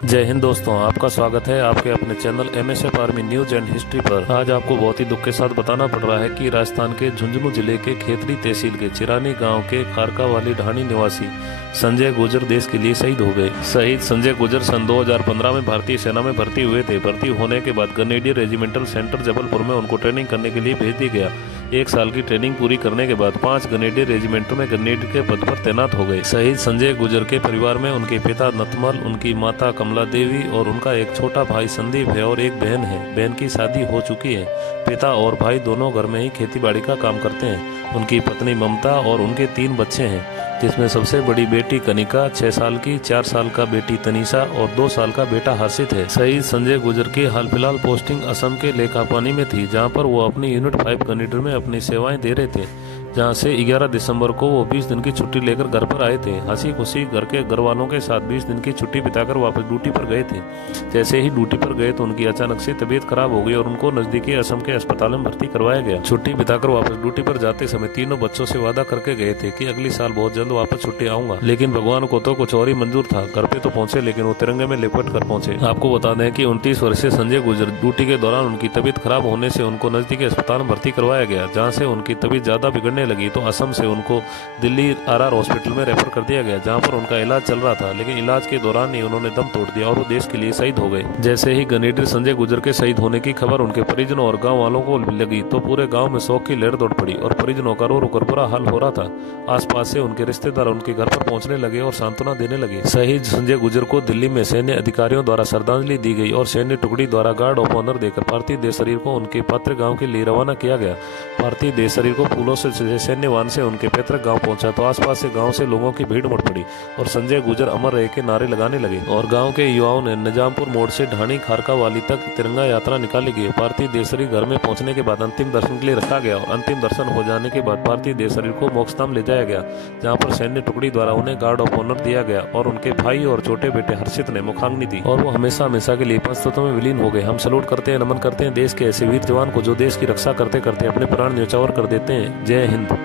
जय हिंद दोस्तों, आपका स्वागत है आपके अपने channel MSF army news and history पर। आज आपको बहुत ही दुख के साथ बताना पड़ रहा है कि राजस्थान के झुंझुनू जिले के खेतरी तहसील के चिरानी गांव के खारका वाली ढाणी निवासी संजय गुर्जर देश के लिए शहीद हो गए। शहीद संजय गुर्जर सन 2015 में भारतीय सेना में भर्ती हुए थे। भर्ती होने के बाद ग्रेनेडियर रेजिमेंटल सेंटर जबलपुर में उनको ट्रेनिंग करने के लिए भेज दिया गया। 1 साल की ट्रेनिंग पूरी करने के बाद 5 ग्रेनेडियर रेजिमेंट में ग्रेनेडियर के पद पर तैनात हो गए। शहीद संजय गुर्जर के परिवार में उनके पिता नतमल, उनकी माता कमला देवी और उनका एक छोटा भाई संदीप है और एक बहन है। बहन की शादी हो चुकी है। पिता और भाई दोनों घर में ही खेतीबाड़ी का काम करते हैं। उनकी पत्नी ममता और उनके 3 बच्चे हैं, जिसमें सबसे बड़ी बेटी कनिका 6 साल की, 4 साल का बेटी तनीषा और 2 साल का बेटा हर्षित है। शहीद संजय गुर्जर की हाल फिलहाल पोस्टिंग असम के लेखापानी में थी, जहां पर वो अपनी यूनिट 5 ग्रेनेडियर में अपनी सेवाएं दे रहे थे, जहां से 11 दिसंबर को वो 20 दिन की छुट्टी लेकर घर पर आए थे। हंसी खुशी घर के घर वालों के साथ 20 दिन की छुट्टी बिताकर वापस ड्यूटी पर गए थे। जैसे ही ड्यूटी पर गए तो उनकी अचानक से तबीयत खराब हो गई और उनको नजदीकी असम के अस्पताल में भर्ती करवाया गया। छुट्टी बिताकर वापस ड्यूटी पर जाते समय तीनों बच्चों से वादा करके गए थे कि अगली साल बहुत जल्द वापस छुट्टी आऊंगा, लेकिन भगवान को तो कुछ और ही मंजूर था। घर पे तो पहुंचे, लेकिन वो तिरंगे में लिपट कर पहुंचे। आपको बता दें कि 29 वर्षीय संजय गुर्जर ड्यूटी के दौरान उनकी तबीयत खराब होने से उनको नजदीकी अस्पताल में भर्ती करवाया गया, जहाँ से उनकी तबीयत ज्यादा बिगड़ने लगी तो असम से उनको दिल्ली RR हॉस्पिटल में रेफर कर दिया गया, जहां पर उनका इलाज चल रहा था। लेकिन इलाज के दौरान ही उन्होंने दम तोड़ दिया और वो देश के लिए शहीद हो गए। जैसे ही ग्रेनेडियर संजय गुर्जर के शहीद होने की खबर उनके परिजनों और गांव वालों को लगी तो पूरे गांव में शोक की लहर दौड़ पड़ी और परिजनों का रो रो कर बुरा हाल हो रहा था। आसपास से उनके रिश्तेदार उनके घर पर पहुंचने लगे और सांत्वना देने लगे। शहीद संजय गुर्जर को दिल्ली में सैन्य अधिकारियों द्वारा श्रद्धांजलि दी गई और सैन्य टुकड़ी द्वारा गार्ड ऑफ ऑनर देकर पार्थिव देह शरीर को उनके पैतृक गाँव के लिए रवाना किया गया। पार्थिव देह शरीर को फूलों से सैन्य वाहन से उनके पैतृक गाँव पहुंचा तो आसपास से गांव से लोगों की भीड़ उमड़ पड़ी और संजय गुर्जर अमर रहे के नारे लगाने लगे और गांव के युवाओं ने निजामपुर मोड़ से ढाणी खारका वाली तक तिरंगा यात्रा निकाली गई। पार्थिव देह शरीर घर में पहुंचने के बाद अंतिम दर्शन के लिए रखा गया और अंतिम दर्शन हो जाने के बाद पार्थिव देह शरीर को मोक्षधाम ले जाया गया, जहां पर सैन्य टुकड़ी द्वारा उन्हें गार्ड ऑफ ऑनर दिया गया और उनके भाई और छोटे बेटे हर्षित ने मुखाग्नि दी और वो हमेशा हमेशा के लिए पंचतत्वों में विलीन हो गए। हम सैल्यूट करते हैं, नमन करते हैं देश के ऐसे वीर जवान को जो देश की रक्षा करते करते अपने प्राण न्यौछावर कर देते हैं। जय हिंद।